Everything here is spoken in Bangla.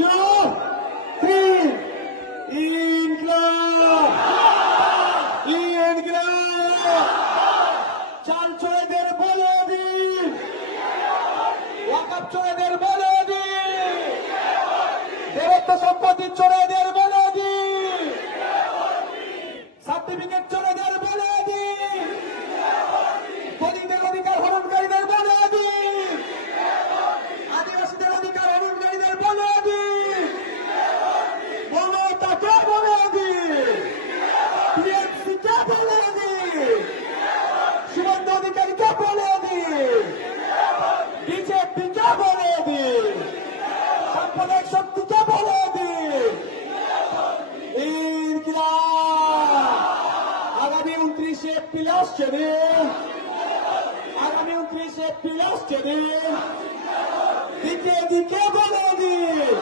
2, 3. ইনকলাব, ইনকলাব। চাল চোরেদের বলে দিন, ওয়াকফ চোরেদের বলে দিন, দেবত্ব সম্পত্তি চোরেদের বলে দিন, সার্টিফিকেট চোরেদের বলে দিন, দলিতের অধিকার হরণকারীদের বলে দিন, আদিবাসীদের অধিকার হরণকারীদের বলে দিন, মমতাকে বলে দিন, টিএমসিকে বলে দিন, শুভেন্দু অধিকারীকে বলে দিন, বিজেপিকে বলে দিন, সাম্প্রদায়িক শক্তিকে বলে দিন। ইনকিলাব। আগামী 29 এপ্রিল আসছে দিন, আগামী 29 এপ্রিল আসছে দিন, দিকে দিকে বলে দিন,